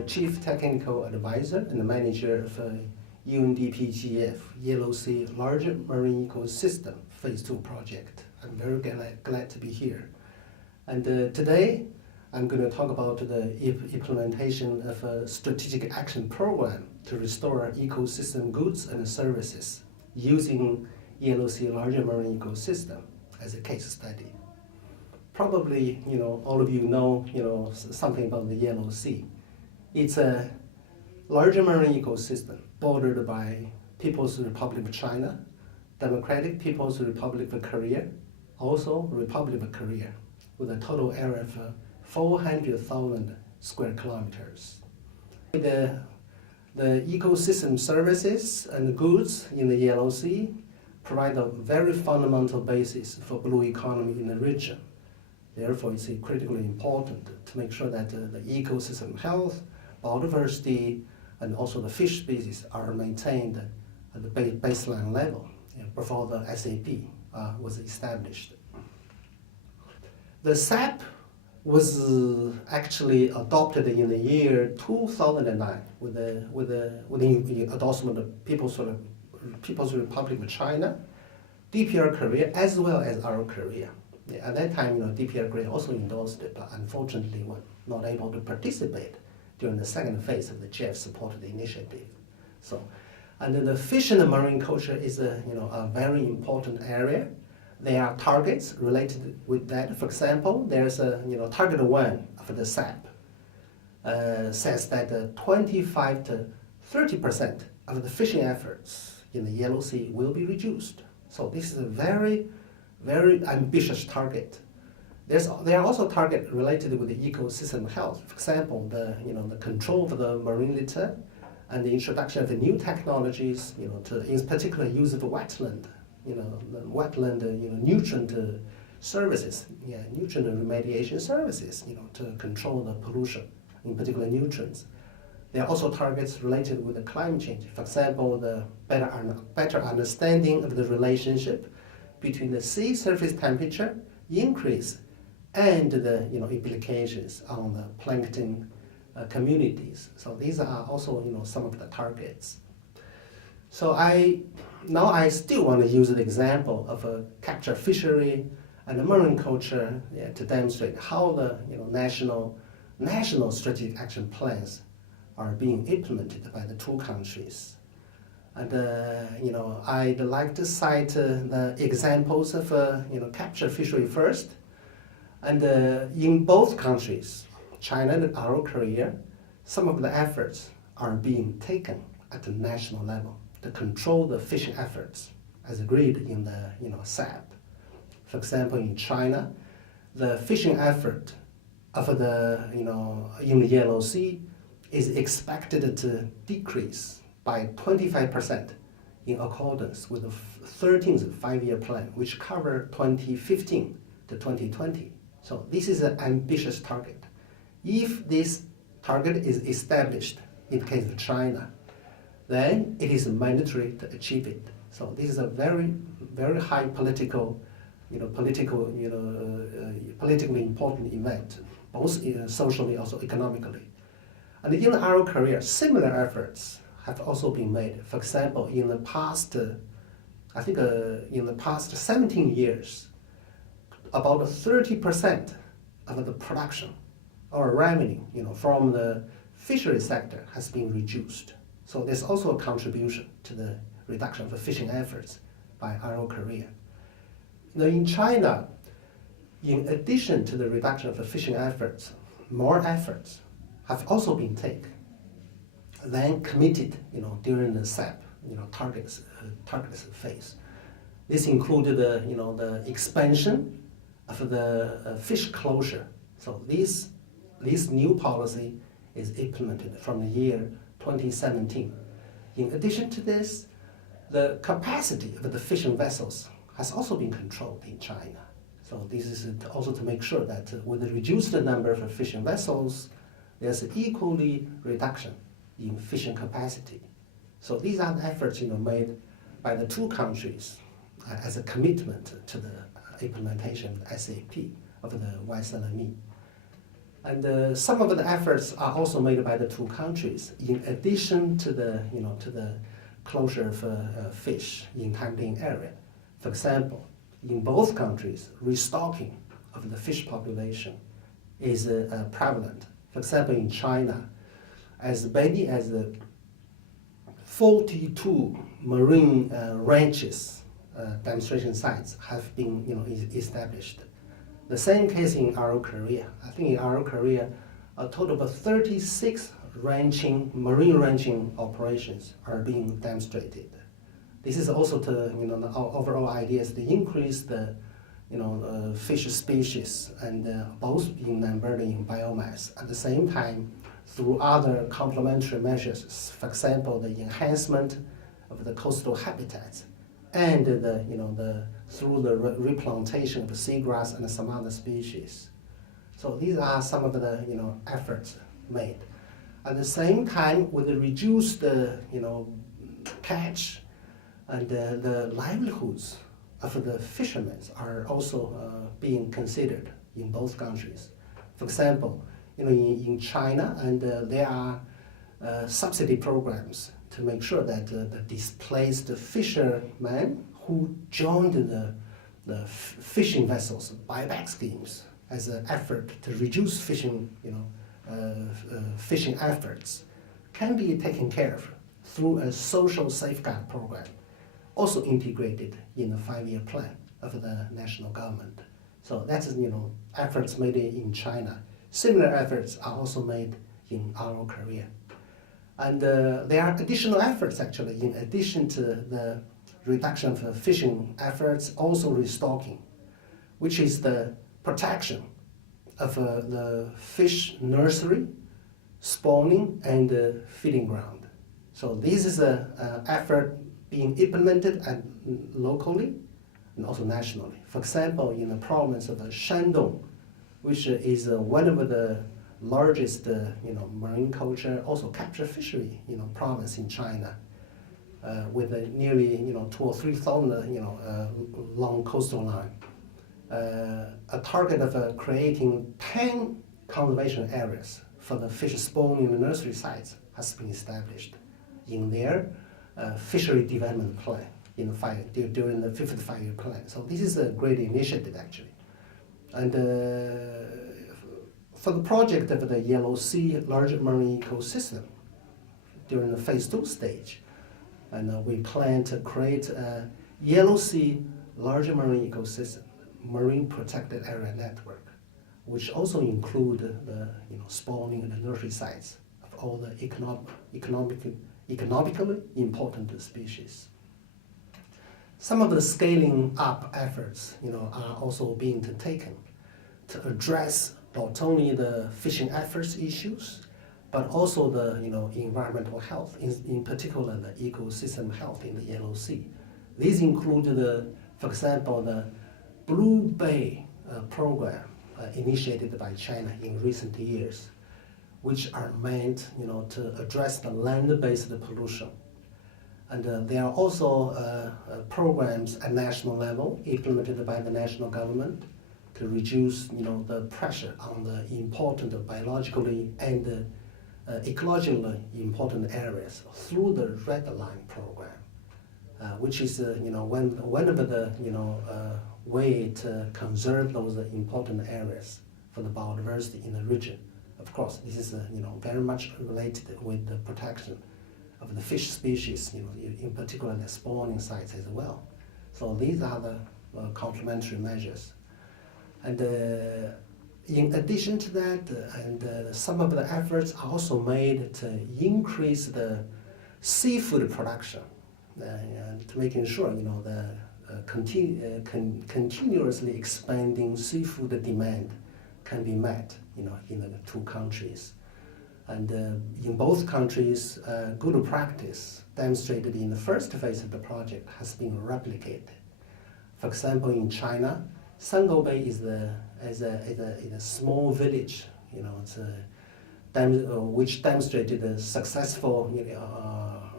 the Chief Technical Advisor and the Manager of UNDP-GF, Yellow Sea Larger Marine Ecosystem Phase 2 project. I'm very glad to be here. And today, I'm going to talk about the implementation of a strategic action program to restore ecosystem goods and services using Yellow Sea Larger Marine Ecosystem as a case study. Probably, all of you know, something about the Yellow Sea. It's a larger marine ecosystem bordered by People's Republic of China, Democratic People's Republic of Korea, also Republic of Korea, with a total area of 400,000 square kilometers. The ecosystem services and goods in the Yellow Sea provide a very fundamental basis for blue economy in the region. Therefore, it's critically important to make sure that the ecosystem health, biodiversity, and also the fish species are maintained at the baseline level before the SAP was established. The SAP was actually adopted in the year 2009 with the endorsement of People's Republic of China, DPR Korea, as well as our Korea. At that time, DPR Korea also endorsed it, but unfortunately were not able to participate during the second phase of the GF supported initiative. So, and the fish and the marine culture is a very important area. There are targets related with that. For example, there's a target 1 for the SAP says that 25 to 30% of the fishing efforts in the Yellow Sea will be reduced. So this is a very, very ambitious target. There are also targets related with the ecosystem health. For example, the control of the marine litter and the introduction of the new technologies, to in particular use of wetland, the wetland, nutrient services, nutrient remediation services, to control the pollution, in particular nutrients. There are also targets related with the climate change. For example, the better understanding of the relationship between the sea surface temperature increase and the implications on the plankton communities. So these are also some of the targets. So I still want to use the example of a capture fishery and the marine culture to demonstrate how the national strategic action plans are being implemented by the two countries. And I'd like to cite the examples of capture fishery first. And in both countries, China and our Korea, some of the efforts are being taken at the national level to control the fishing efforts as agreed in the SAP. For example, in China, the fishing effort of the in the Yellow Sea is expected to decrease by 25% in accordance with the 13th five-year plan, which covered 2015 to 2020. So this is an ambitious target. If this target is established in the case of China, then it is mandatory to achieve it. So this is a very, very high politically important event, both socially also economically. And in our Korea, similar efforts have also been made. For example, in the past, in the past 17 years, about 30% of the production or revenue, from the fishery sector has been reduced. So there's also a contribution to the reduction of the fishing efforts by our Korea. In China, in addition to the reduction of the fishing efforts, more efforts have also been taken, then committed, during the SAP, targets phase. This included the expansion of the fish closure. So this new policy is implemented from the year 2017. In addition to this, the capacity of the fishing vessels has also been controlled in China. So this is also to make sure that with the reduced number of fishing vessels, there's an equally reduction in fishing capacity. So these are the efforts made by the two countries as a commitment to the implementation of SAP of the YSLME. And some of the efforts are also made by the two countries, in addition to the, to the closure of fish in time-being area. For example, in both countries, restocking of the fish population is prevalent. For example, in China, as many as 42 marine ranches, demonstration sites have been established. The same case in Korea. I think in Korea, a total of 36 marine ranching operations are being demonstrated. This is also to, the overall idea is to increase the, fish species and both in number and in biomass. At the same time, through other complementary measures, for example, the enhancement of the coastal habitats, and through the replantation of seagrass and some other species. So these are some of the efforts made. At the same time, with the reduced catch, and the livelihoods of the fishermen are also being considered in both countries. For example, in China, and there are subsidy programs to make sure that the displaced fishermen who joined the fishing vessels buyback schemes as an effort to reduce fishing, fishing efforts can be taken care of through a social safeguard program, also integrated in the 5-year plan of the national government. So that's efforts made in China. Similar efforts are also made in Korea. And there are additional efforts actually, in addition to the reduction of fishing efforts, also restocking, which is the protection of the fish nursery, spawning, and feeding ground. So this is an effort being implemented locally and also nationally. For example, in the province of Shandong, which is one of the largest marine culture, also capture fishery province in China, with a nearly 2,000 or 3,000 long coastal line. A target of creating 10 conservation areas for the fish spawning in the nursery sites has been established in their fishery development plan during the 5th 5-year plan. So this is a great initiative actually. And for the project of the Yellow Sea large marine ecosystem during the phase 2 stage, and we plan to create a Yellow Sea large marine ecosystem, marine protected area network, which also include the spawning and the nursery sites of all the economically important species. Some of the scaling up efforts are also being taken to address not only the fishing efforts issues, but also the environmental health, in particular the ecosystem health in the Yellow Sea. These include for example, the Blue Bay program initiated by China in recent years, which are meant to address the land-based pollution. And there are also programs at national level implemented by the national government to reduce the pressure on the important biologically and ecologically important areas through the Red Line program, which is one of the way to conserve those important areas for the biodiversity in the region. Of course, this is very much related with the protection of the fish species, in particular the spawning sites as well. So these are the complementary measures. And in addition to that, some of the efforts are also made to increase the seafood production and to making sure the continuously expanding seafood demand can be met in the two countries. And in both countries, good practice demonstrated in the first phase of the project has been replicated. For example, in China, Sango Bay is a small village, which demonstrated a successful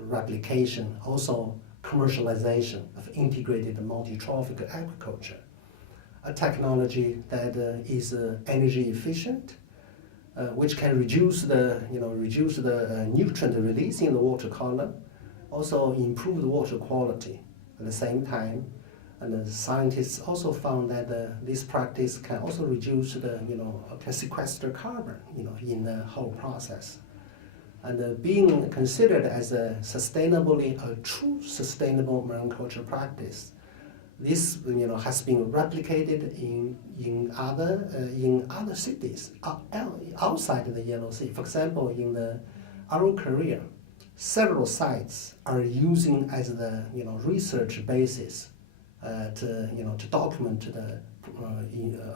replication, also commercialization of integrated multi-trophic agriculture, a technology that is energy efficient, which can reduce the nutrient release in the water column, also improve the water quality at the same time. And the scientists also found that this practice can also reduce the, can sequester carbon, in the whole process. And being considered as a true sustainable marine culture practice, this, has been replicated in other cities outside the Yellow Sea. For example, in our Korea, several sites are using as the, research basis to document the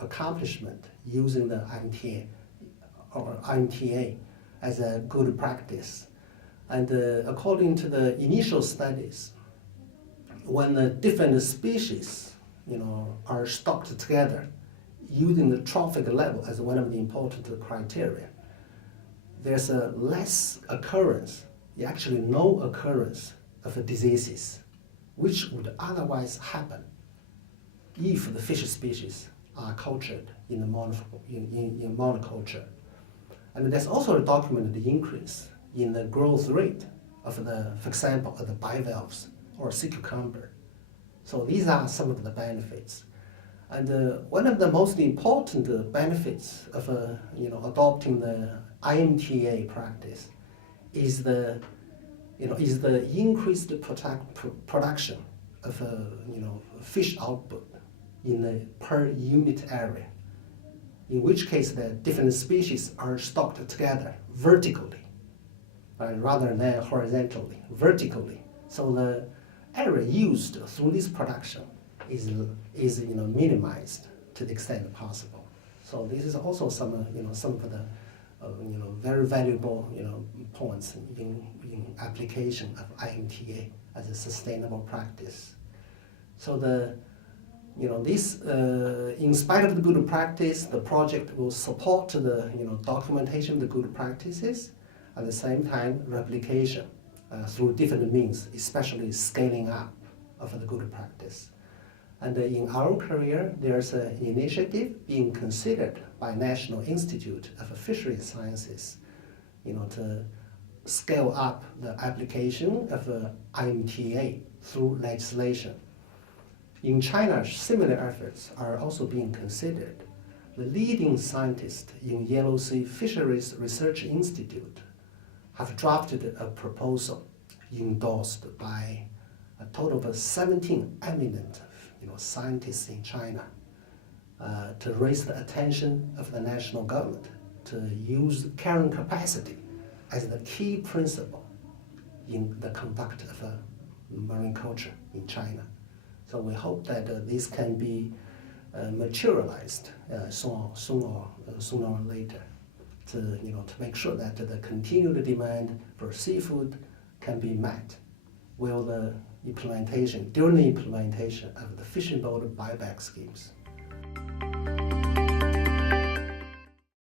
accomplishment using the IMTA as a good practice. And according to the initial studies, when the different species are stocked together using the trophic level as one of the important criteria, there's a less occurrence, actually no occurrence of diseases which would otherwise happen if the fish species are cultured in monoculture. And there's also a documented increase in the growth rate of for example, the bivalves or sea cucumber. So these are some of the benefits. And one of the most important benefits of adopting the IMTA practice is the increased production of fish output in the per unit area, in which case the different species are stocked together vertically, rather than horizontally, vertically. So the area used through this production is minimized to the extent possible. So this is also some of the very valuable points in application of IMTA as a sustainable practice. So this in spite of the good practice, the project will support the documentation of the good practices, at the same time replication through different means, especially scaling up of the good practice. And in our Korea, there's an initiative being considered by National Institute of Fisheries Sciences, to scale up the application of IMTA through legislation. In China, similar efforts are also being considered. The leading scientists in Yellow Sea Fisheries Research Institute have drafted a proposal endorsed by a total of 17 eminent scientists in China to raise the attention of the national government to use carrying capacity as the key principle in the conduct of marine culture in China. So we hope that this can be materialized sooner or later to make sure that the continued demand for seafood can be met during the implementation of the fishing boat buyback schemes.